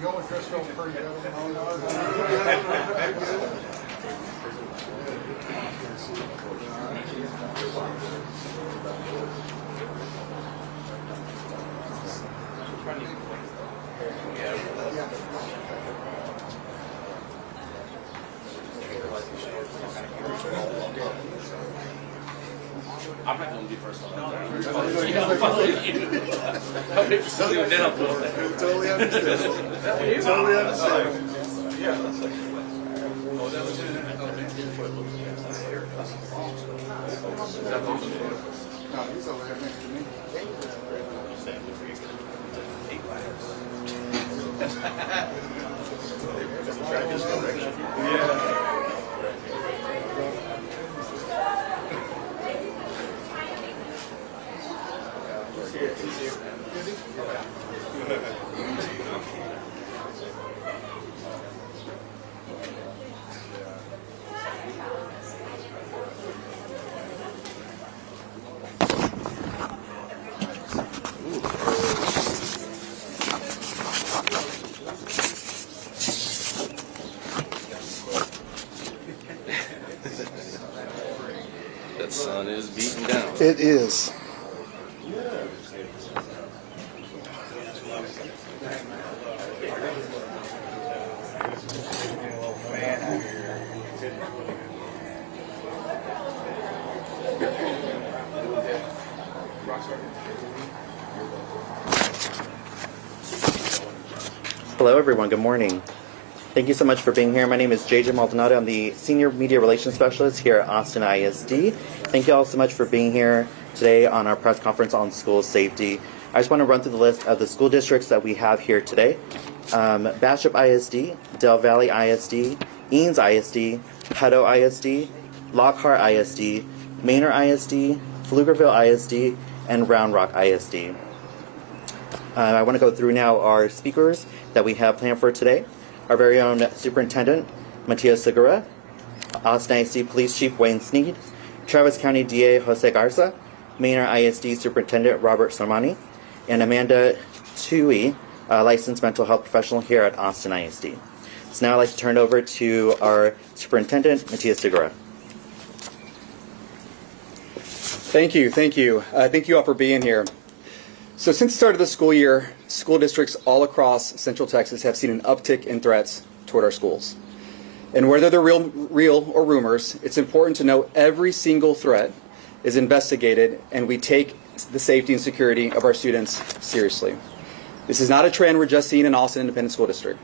You always dress so pretty. I'm not going to be first on that. I'm following you. I'm waiting for something to down. Totally understand. Totally understand. Yeah, that's like. Oh, that was it. No, he's over there next to me. Track his direction. Yeah. That sun is beating down. It is. Hello everyone, good morning. Thank you so much for being here. My name is JJ Maldonado. I'm the Senior Media Relations Specialist here at Austin ISD. Thank you all so much for being here today on our press conference on school safety. I just want to run through the list of the school districts that we have here today. Bastrop ISD, Del Valley ISD, Eanes ISD, Hutto ISD, Lockhart ISD, Manor ISD, Pflugerville ISD, and Round Rock ISD. I want to go through now our speakers that we have planned for today. Our very own Superintendent, Matias Segura, Austin ISD Police Chief Wayne Sneed, Travis County DA Jose Garza, Manor ISD Superintendent Robert Sormani, and Amanda Tui, licensed mental health professional here at Austin ISD. So now I'd like to turn it over to our Superintendent, Matias Segura. Thank you. Thank you all for being here. So since the start of the school year, school districts all across Central Texas have seen an uptick in threats toward our schools. And whether they're real or rumors, it's important to know every single threat is investigated and we take the safety and security of our students seriously. This is not a trend we're just seeing in Austin Independent School District.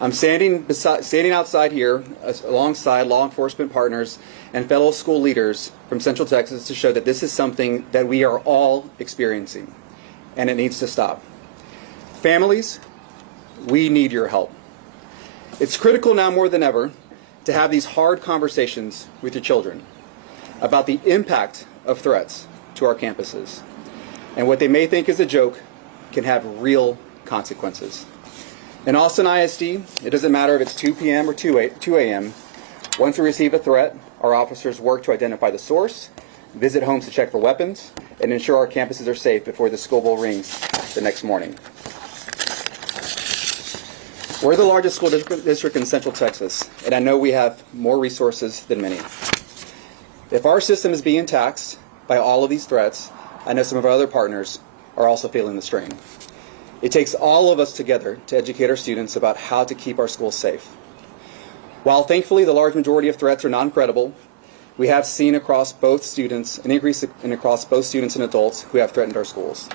I'm standing outside here alongside law enforcement partners and fellow school leaders from Central Texas to show that this is something that we are all experiencing. And it needs to stop. Families, we need your help. It's critical now more than ever to have these hard conversations with your children about the impact of threats to our campuses. And what they may think is a joke can have real consequences. In Austin ISD, it doesn't matter if it's 2 p.m. or 2 a.m. Once we receive a threat, our officers work to identify the source, visit homes to check for weapons, and ensure our campuses are safe before the school bell rings the next morning. We're the largest school district in Central Texas, and I know we have more resources than many. If our system is being taxed by all of these threats, I know some of our other partners are also feeling the strain. It takes all of us together to educate our students about how to keep our schools safe. While thankfully the large majority of threats are non-credible, we have seen across both students an increase across both students and adults who have threatened our schools.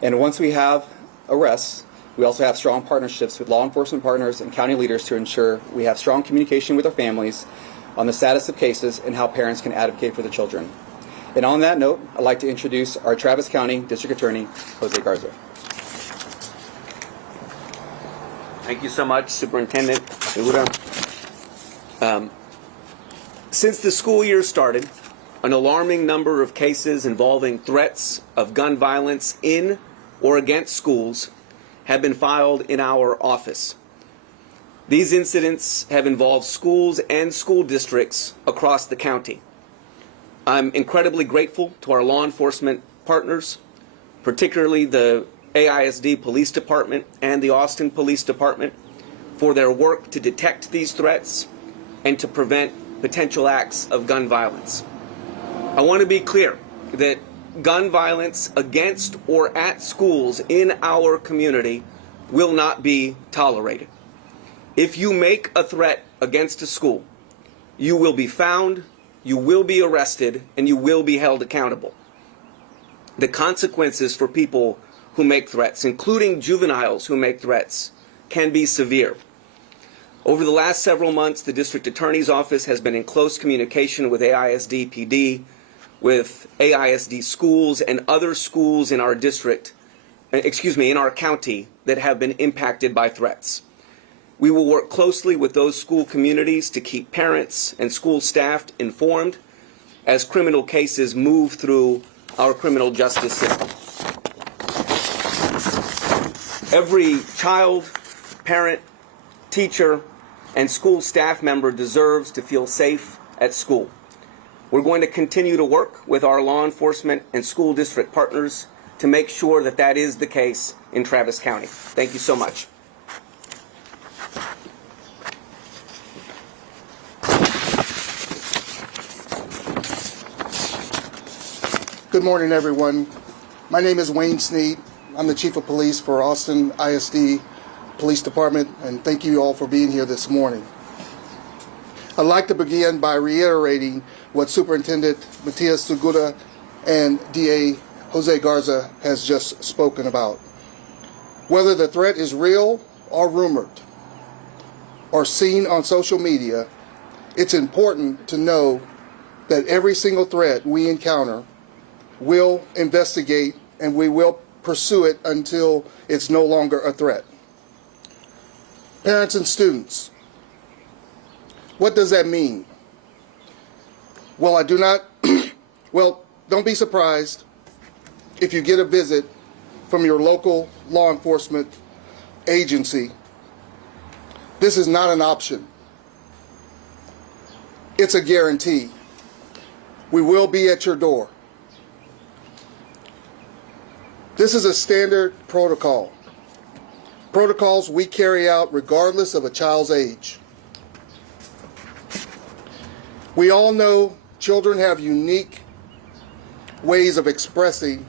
And once we have arrests, we also have strong partnerships with law enforcement partners and county leaders to ensure we have strong communication with our families on the status of cases and how parents can advocate for the children. And on that note, I'd like to introduce our Travis County District Attorney, Jose Garza. Thank you so much, Superintendent Segura. Since the school year started, an alarming number of cases involving threats of gun violence in or against schools have been filed in our office. These incidents have involved schools and school districts across the county. I'm incredibly grateful to our law enforcement partners, particularly the AISD Police Department and the Austin Police Department, for their work to detect these threats and to prevent potential acts of gun violence. I want to be clear that gun violence against or at schools in our community will not be tolerated. If you make a threat against a school, you will be found, you will be arrested, and you will be held accountable. The consequences for people who make threats, including juveniles who make threats, can be severe. Over the last several months, the District Attorney's Office has been in close communication with AISD PD, with AISD schools and other schools in our district, in our county that have been impacted by threats. We will work closely with those school communities to keep parents and school staff informed as criminal cases move through our criminal justice system. Every child, parent, teacher, and school staff member deserves to feel safe at school. We're going to continue to work with our law enforcement and school district partners to make sure that that is the case in Travis County. Thank you so much. Good morning, everyone. My name is Wayne Sneed. I'm the Chief of Police for Austin ISD Police Department, and thank you all for being here this morning. I'd like to begin by reiterating what Superintendent Matias Segura and DA Jose Garza has just spoken about. Whether the threat is real or rumored or seen on social media, it's important to know that every single threat we encounter will investigate and we will pursue it until it's no longer a threat. Parents and students, what does that mean? Well, don't be surprised if you get a visit from your local law enforcement agency. This is not an option. It's a guarantee. We will be at your door. This is a standard protocol. Protocols we carry out regardless of a child's age. We all know children have unique ways of expressing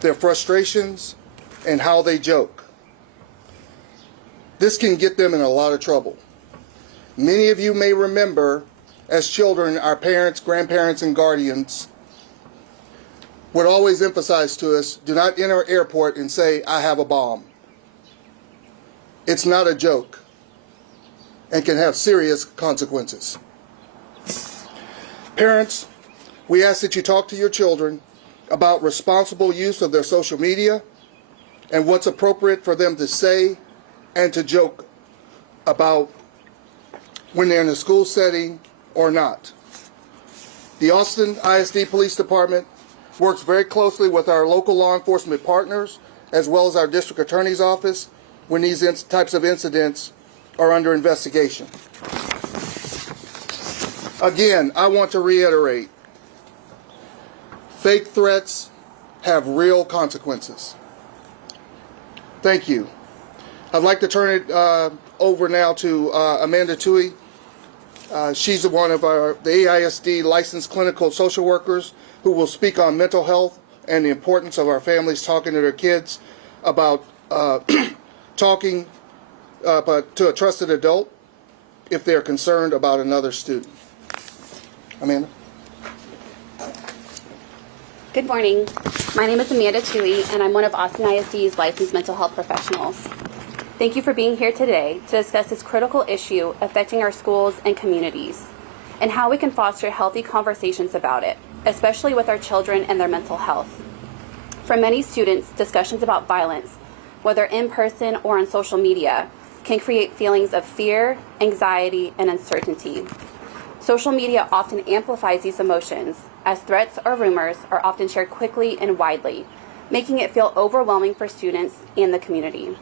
their frustrations and how they joke. This can get them in a lot of trouble. Many of you may remember as children, our parents, grandparents, and guardians would always emphasize to us, do not enter an airport and say, I have a bomb. It's not a joke and can have serious consequences. Parents, we ask that you talk to your children about responsible use of their social media and what's appropriate for them to say and to joke about when they're in a school setting or not. The Austin ISD Police Department works very closely with our local law enforcement partners as well as our district attorney's office when these types of incidents are under investigation. Again, I want to reiterate, fake threats have real consequences. Thank you. I'd like to turn it over now to Amanda Tui. She's one of the AISD licensed clinical social workers who will speak on mental health and the importance of our families talking to their kids about talking to a trusted adult if they're concerned about another student. Amanda? Good morning. My name is Amanda Tui, and I'm one of Austin ISD's licensed mental health professionals. Thank you for being here today to discuss this critical issue affecting our schools and communities, and how we can foster healthy conversations about it, especially with our children and their mental health. For many students, discussions about violence, whether in person or on social media, can create feelings of fear, anxiety, and uncertainty. Social media often amplifies these emotions, as threats or rumors are often shared quickly and widely, making it feel overwhelming for students and the community.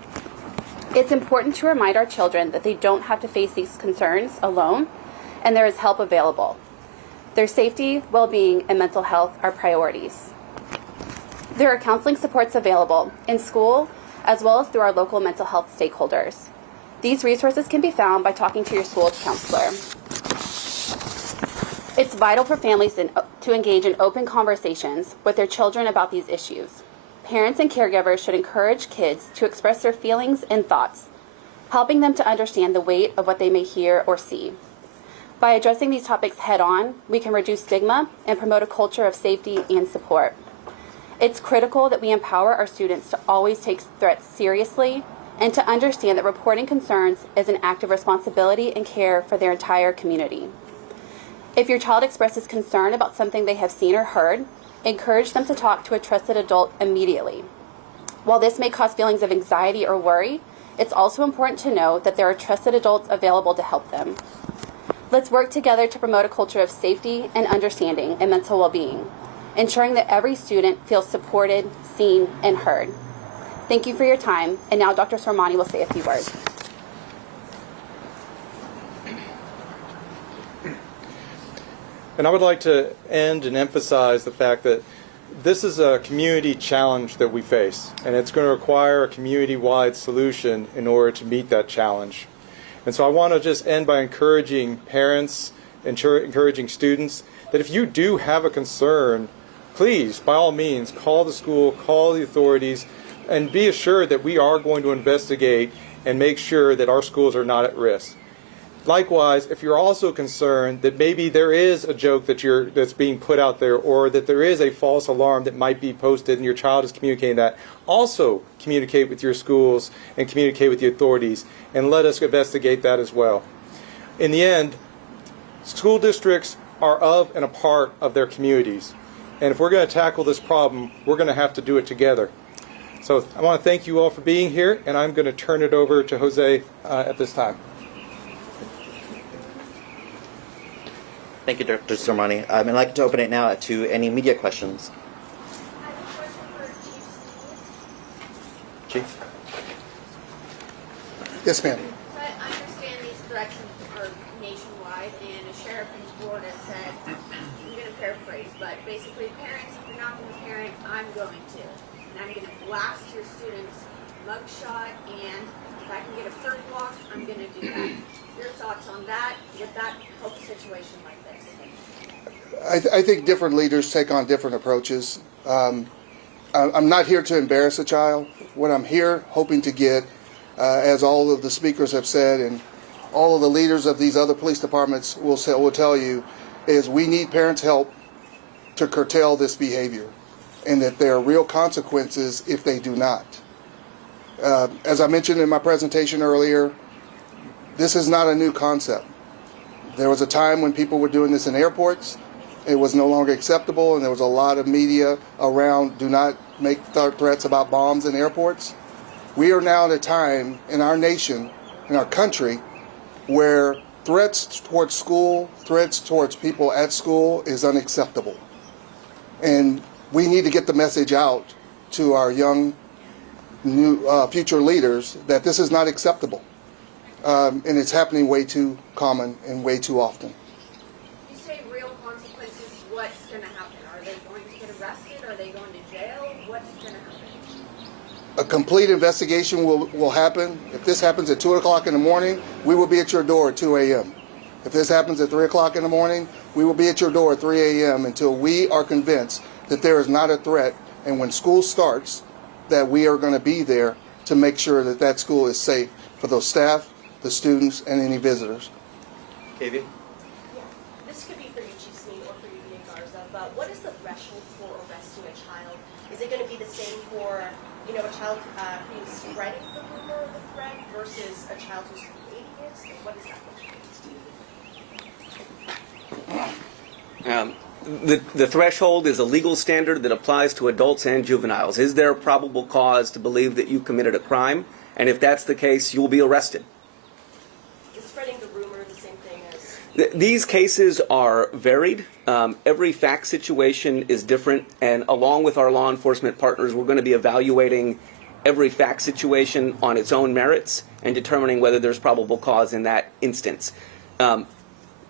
It's important to remind our children that they don't have to face these concerns alone, and there is help available. Their safety, well-being, and mental health are priorities. There are counseling supports available in school, as well as through our local mental health stakeholders. These resources can be found by talking to your school's counselor. It's vital for families to engage in open conversations with their children about these issues. Parents and caregivers should encourage kids to express their feelings and thoughts, helping them to understand the weight of what they may hear or see. By addressing these topics head-on, we can reduce stigma and promote a culture of safety and support. It's critical that we empower our students to always take threats seriously and to understand that reporting concerns is an act of responsibility and care for their entire community. If your child expresses concern about something they have seen or heard, encourage them to talk to a trusted adult immediately. While this may cause feelings of anxiety or worry, it's also important to know that there are trusted adults available to help them. Let's work together to promote a culture of safety and understanding and mental well-being, ensuring that every student feels supported, seen, and heard. Thank you for your time, and now Dr. Sormani will say a few words. And I would like to end and emphasize the fact that this is a community challenge that we face, and it's going to require a community-wide solution in order to meet that challenge. And so I want to just end by encouraging parents, encouraging students, that if you do have a concern, please, by all means, call the school, call the authorities, and be assured that we are going to investigate and make sure that our schools are not at risk. Likewise, if you're also concerned that maybe there is a joke that's being put out there, or that there is a false alarm that might be posted and your child is communicating that, also communicate with your schools and communicate with the authorities, and let us investigate that as well. In the end, school districts are of and a part of their communities. And if we're going to tackle this problem, we're going to have to do it together. So I want to thank you all for being here, and I'm going to turn it over to Jose at this time. Thank you, Dr. Sormani. I'd like to open it now to any media questions. Chief? Yes, ma'am. So I understand these threats are nationwide, and a sheriff in Florida said, I'm going to paraphrase, but basically, parents, if you're not going to parent, I'm going to. And I'm going to blast your students' mugshot, and if I can get a third block, I'm going to do that. Your thoughts on that? Would that help a situation like this? I think different leaders take on different approaches. I'm not here to embarrass a child. What I'm here hoping to get, as all of the speakers have said, and all of the leaders of these other police departments will tell you, is we need parents' help to curtail this behavior, and that there are real consequences if they do not. As I mentioned in my presentation earlier, this is not a new concept. There was a time when people were doing this in airports. It was no longer acceptable, and there was a lot of media around, do not make threats about bombs in airports. We are now at a time in our nation, in our country, where threats towards school, threats towards people at school is unacceptable. And we need to get the message out to our young future leaders that this is not acceptable. And it's happening way too common and way too often. You say real consequences, what's going to happen? Are they going to get arrested? Are they going to jail? What's going to happen? A complete investigation will happen. If this happens at 2 o'clock in the morning, we will be at your door at 2 a.m. If this happens at 3 o'clock in the morning, we will be at your door at 3 a.m. until we are convinced that there is not a threat. And when school starts, that we are going to be there to make sure that that school is safe for those staff, the students, and any visitors. Kavi? Yeah, this could be for you, Chief Sneed, or for you, the Garza, but what is the threshold for arresting a child? Is it going to be the same for, a child who's spreading the rumor or the threat versus a child who's creating it? So what is that? The threshold is a legal standard that applies to adults and juveniles. Is there a probable cause to believe that you committed a crime? And if that's the case, you will be arrested. Is spreading the rumor the same thing as? These cases are varied. Every fact situation is different, and along with our law enforcement partners, we're going to be evaluating every fact situation on its own merits and determining whether there's probable cause in that instance.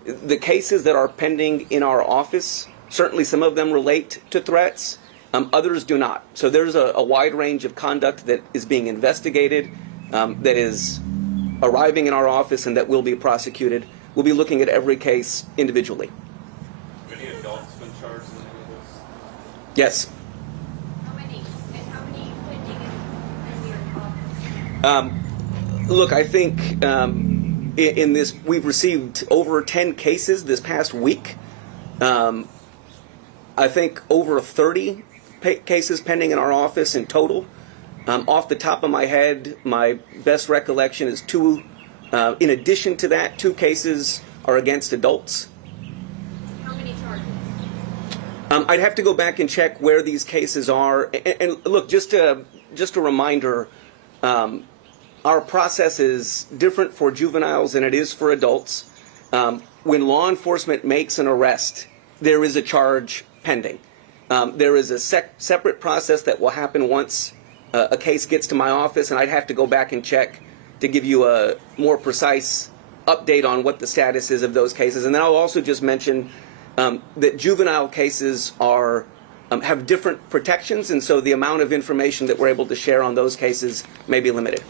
The cases that are pending in our office, certainly some of them relate to threats, others do not. So there's a wide range of conduct that is being investigated, that is arriving in our office, and that will be prosecuted. We'll be looking at every case individually. Any adults been charged in any of this? Yes. How many? And how many pending in your office? Look, I think in this, we've received over 10 cases this past week. I think over 30 cases pending in our office in total. Off the top of my head, my best recollection is two. In addition to that, 2 cases are against adults. How many charges? I'd have to go back and check where these cases are. And look, just a reminder, our process is different for juveniles than it is for adults. When law enforcement makes an arrest, there is a charge pending. There is a separate process that will happen once a case gets to my office, and I'd have to go back and check to give you a more precise update on what the status is of those cases. And then I'll also just mention that juvenile cases are have different protections, and so the amount of information that we're able to share on those cases may be limited.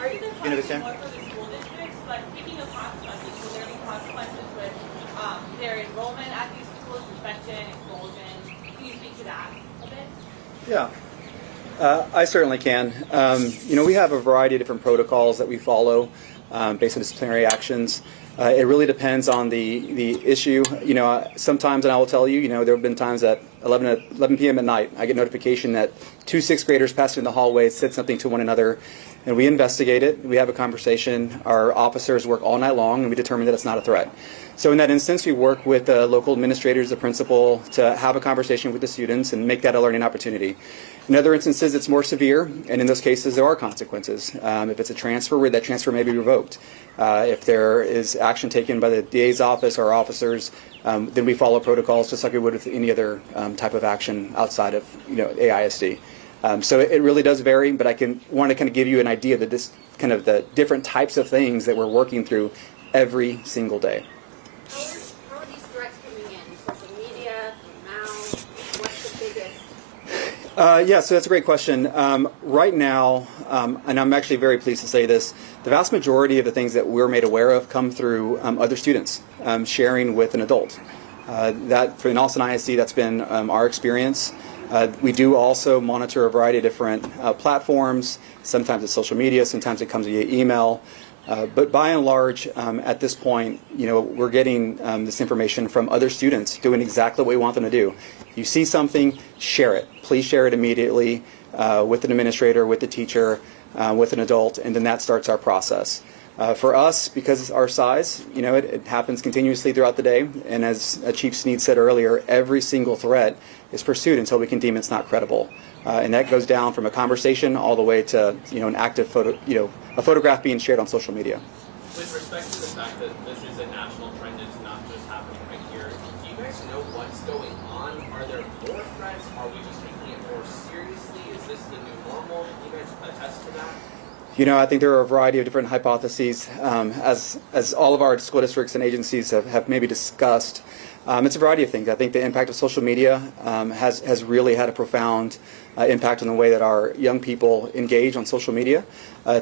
Are you You understand? more for the school districts, but speaking of consequences, will there be consequences with their enrollment at these schools, suspension, expulsion? Can you speak to that a bit? Yeah. I certainly can. We have a variety of different protocols that we follow based on disciplinary actions. It really depends on the issue. Sometimes, and I will tell you, there have been times at 11 p.m. at night, I get notification that 2 6th graders passed in the hallway, said something to one another, and we investigate it. We have a conversation. Our officers work all night long, and we determine that it's not a threat. So in that instance, we work with the local administrators, the principal, to have a conversation with the students and make that a learning opportunity. In other instances, it's more severe, and in those cases, there are consequences. If it's a transfer, that transfer may be revoked. If there is action taken by the DA's office or officers, then we follow protocols just like we would with any other type of action outside of AISD. So it really does vary, but I want to kind of give you an idea that this kind of the different types of things that we're working through every single day. How are these threats coming in? Social media, mouth? What's the biggest? So that's a great question. Right now, and I'm actually very pleased to say this, the vast majority of the things that we're made aware of come through other students sharing with an adult. That for in Austin ISD, that's been our experience. We do also monitor a variety of different platforms. Sometimes it's social media, sometimes it comes via email. But by and large, at this point, we're getting this information from other students doing exactly what we want them to do. You see something, share it. Please share it immediately with an administrator, with the teacher, with an adult, and then that starts our process. For us, because it's our size, it happens continuously throughout the day, and as Chief Sneed said earlier, every single threat is pursued until we can deem it's not credible. And that goes down from a conversation all the way to an active photo, a photograph being shared on social media. With respect to the fact that this is a national trend, it's not just happening right here, do you guys know what's going on? Are there more threats? Are we just taking it more seriously? Is this the new normal? Can you guys attest to that? I think there are a variety of different hypotheses. As all of our school districts and agencies have maybe discussed, it's a variety of things. I think the impact of social media has really had a profound impact on the way that our young people engage on social media.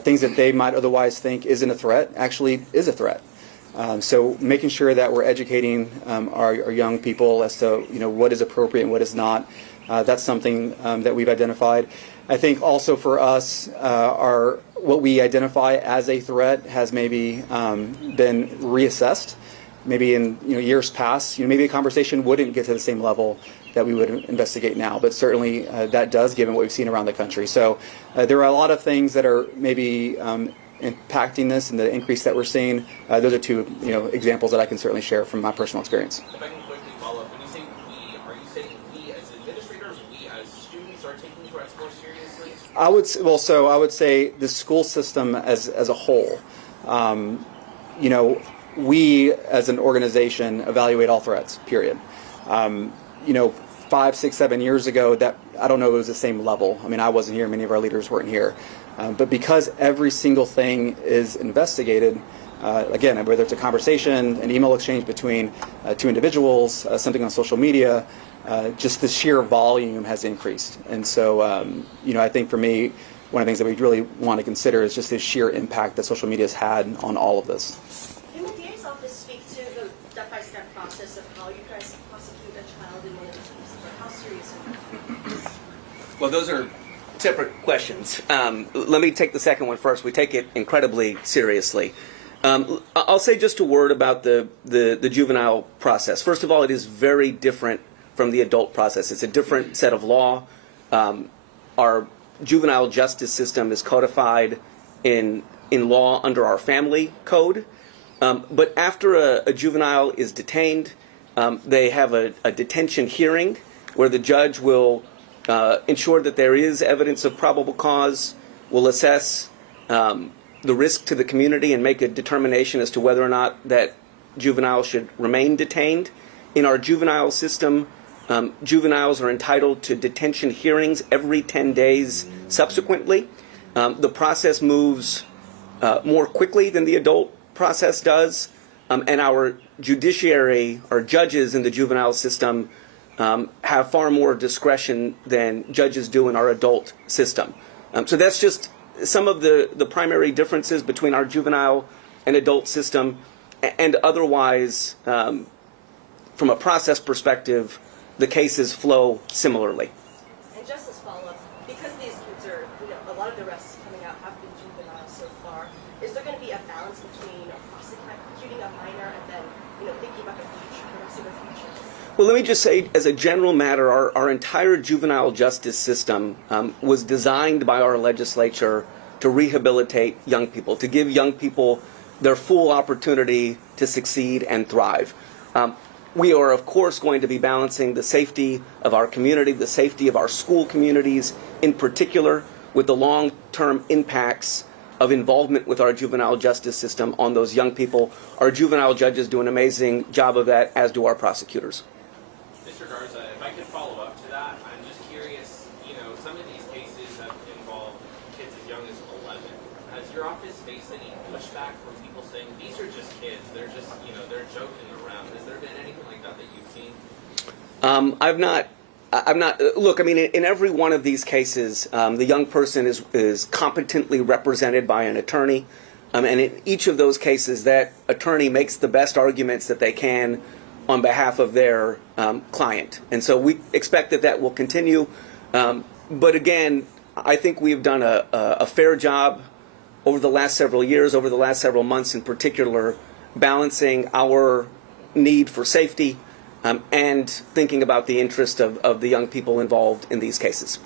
Things that they might otherwise think isn't a threat actually is a threat. So making sure that we're educating our young people as to what is appropriate and what is not, that's something that we've identified. I think also for us, what we identify as a threat has maybe been reassessed. maybe in years past, maybe a conversation wouldn't get to the same level that we would investigate now, but certainly that does, given what we've seen around the country. So there are a lot of things that are maybe impacting this and the increase that we're seeing. Those are two examples that I can certainly share from my personal experience. If I can quickly follow up, when you say we, are you saying we as administrators, we as students are taking threats more seriously? I would say the school system as a whole. We as an organization evaluate all threats. Period. 5, 6, 7 years ago, that I don't know if it was the same level. I mean, I wasn't here, many of our leaders weren't here. But because every single thing is investigated, again, whether it's a conversation, an email exchange between two individuals, something on social media, just the sheer volume has increased. And so, I think for me, one of the things that we really want to consider is just the sheer impact that social media has had on all of this. Can the DA's office speak to the step-by-step process of how you guys prosecute a child in one of these cases? Or how serious is it? Well, those are separate questions. Let me take the second one first. We take it incredibly seriously. I'll say just a word about the juvenile process. First of all, it is very different from the adult process. It's a different set of law. Our juvenile justice system is codified in law under our family code. But after a juvenile is detained, they have a detention hearing where the judge will ensure that there is evidence of probable cause, will assess the risk to the community and make a determination as to whether or not that juvenile should remain detained. In our juvenile system, juveniles are entitled to detention hearings every 10 days subsequently. The process moves more quickly than the adult process does, and our judiciary, our judges in the juvenile system, have far more discretion than judges do in our adult system. So that's just some of the primary differences between our juvenile and adult system, and otherwise, from a process perspective, the cases flow similarly. And just as follow-up, because these kids are, a lot of the arrests coming out have been juvenile so far, is there going to be a balance between prosecuting a minor and then, thinking about the future, the rest of the future? Well, let me just say, as a general matter, our entire juvenile justice system was designed by our legislature to rehabilitate young people, to give young people their full opportunity to succeed and thrive. We are, of course, going to be balancing the safety of our community, the safety of our school communities in particular, with the long-term impacts of involvement with our juvenile justice system on those young people. Our juvenile judges do an amazing job of that, as do our prosecutors. Mr. Garza, if I could follow up to that, I'm just curious, some of these cases have involved kids as young as 11. Has your office faced any pushback from people saying, these are just kids, they're just, they're joking around? Has there been anything like that you've seen? I'm not. Look, I mean, in every one of these cases, the young person is competently represented by an attorney, and in each of those cases, that attorney makes the best arguments that they can on behalf of their client, and so we expect that will continue. But again, I think we've done a fair job over the last several years, over the last several months in particular, balancing our need for safety and thinking about the interest of the young people involved in these cases.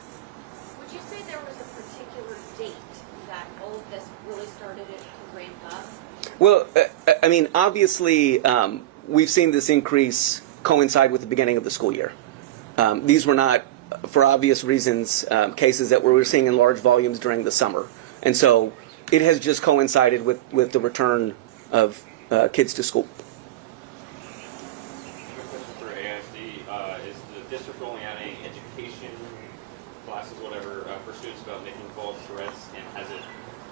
Would you say there was a particular date that all of this really started to ramp up? Well, I mean, obviously, we've seen this increase coincide with the beginning of the school year. These were not, for obvious reasons, cases that we were seeing in large volumes during the summer. And so it has just coincided with the return of kids to school. For AISD, is the district rolling out any education classes, whatever, for students about making false threats, and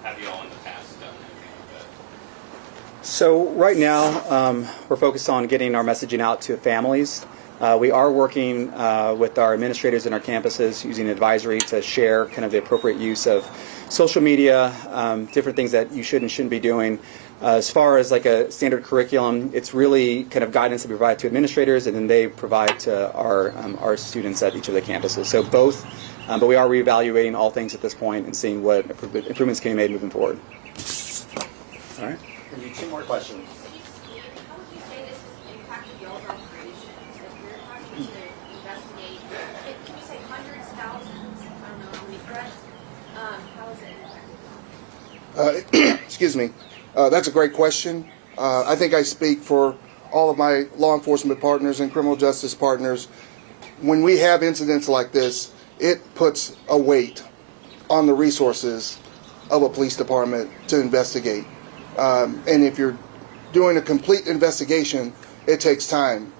have you all in the past done anything like that? So right now, we're focused on getting our messaging out to families. We are working with our administrators in our campuses using advisory to share kind of the appropriate use of social media, different things that you should and shouldn't be doing. As far as like a standard curriculum, it's really kind of guidance that we provide to administrators, and then they provide to our students at each of the campuses. So both, but we are reevaluating all things at this point and seeing what improvements can be made moving forward. All right. Two more questions. How would you say this Excuse me. That's a great question. I think I speak for all of my law enforcement partners and criminal justice partners. When we have incidents like this, it puts a weight on the resources of a police department to investigate. And if you're doing a complete investigation, it takes time.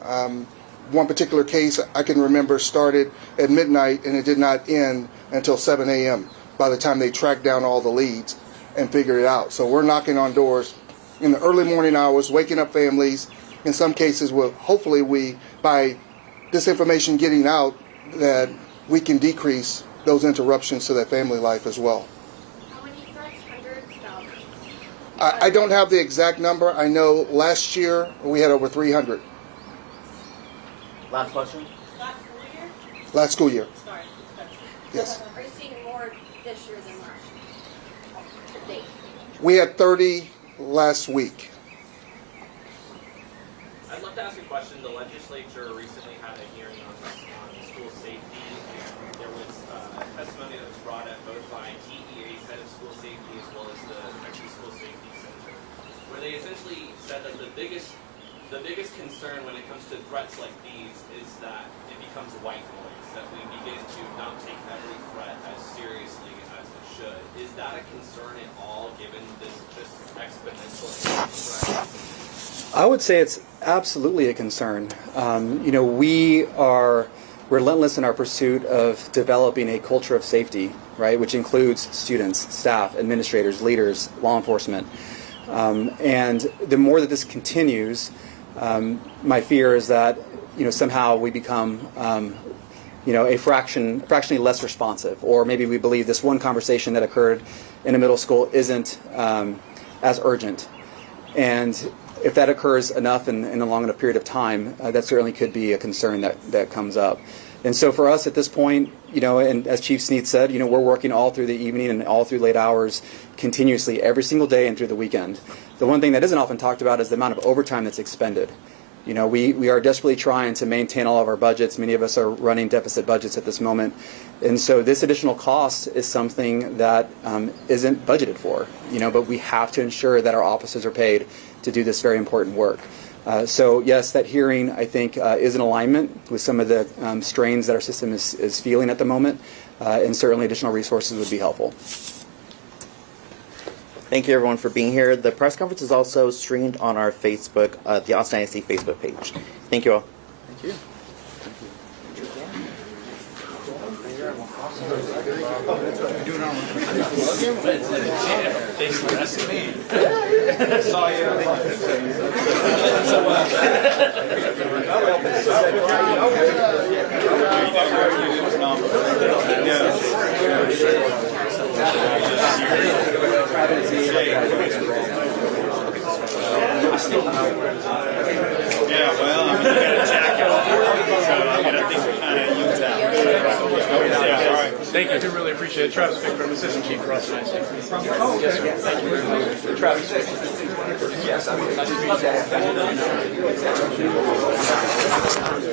One particular case I can remember started at midnight and it did not end until 7 a.m. by the time they tracked down all the leads and figured it out. So we're knocking on doors in the early morning hours, waking up families. In some cases, hopefully by this information getting out, that we can decrease those interruptions to their family life as well. How many threats? Hundreds? Thousands? I don't have the exact number. I know last year we had over 300. Last question. Last school year? Last school year. Sorry. Yes. Are you seeing more this year than last year? To date. We had 30 last week. I'd love to ask a question. The legislature recently had a hearing on school safety, and there was testimony that was brought up both by TEA's head of school safety as well as the Texas School Safety Center, where they essentially said that the biggest concern when it comes to threats like these is that it becomes white noise, that we begin to not take every threat as seriously as it should. Is that a concern at all, given this exponential threat? I would say it's absolutely a concern. We are relentless in our pursuit of developing a culture of safety, right, which includes students, staff, administrators, leaders, law enforcement. And the more that this continues, my fear is that somehow we become a fractionally less responsive, or maybe we believe this one conversation that occurred in a middle school isn't as urgent. And if that occurs enough in a long enough period of time, that certainly could be a concern that comes up. And so for us at this point, and as Chief Sneed said, we're working all through the evening and all through late hours continuously every single day and through the weekend. The one thing that isn't often talked about is the amount of overtime that's expended. We are desperately trying to maintain all of our budgets. Many of us are running deficit budgets at this moment. And so this additional cost is something that isn't budgeted for, but we have to ensure that our officers are paid to do this very important work. So yes, that hearing, I think, is in alignment with some of the strains that our system is feeling at the moment, and certainly additional resources would be helpful. Thank you, everyone, for being here. The press conference is also streamed on our Facebook, the Austin ISD Facebook page. Thank you all. Thank you. Thanks for asking me. Saw you. Yeah, well, I mean, you got a jacket on, so I mean, I think we kind of use that. Yeah, all right. Thank you. I do really appreciate it. Travis Pickford, Assistant Chief for Austin ISD. Yes, sir. Thank you very much. Travis. Yes, I'm nice to meet you.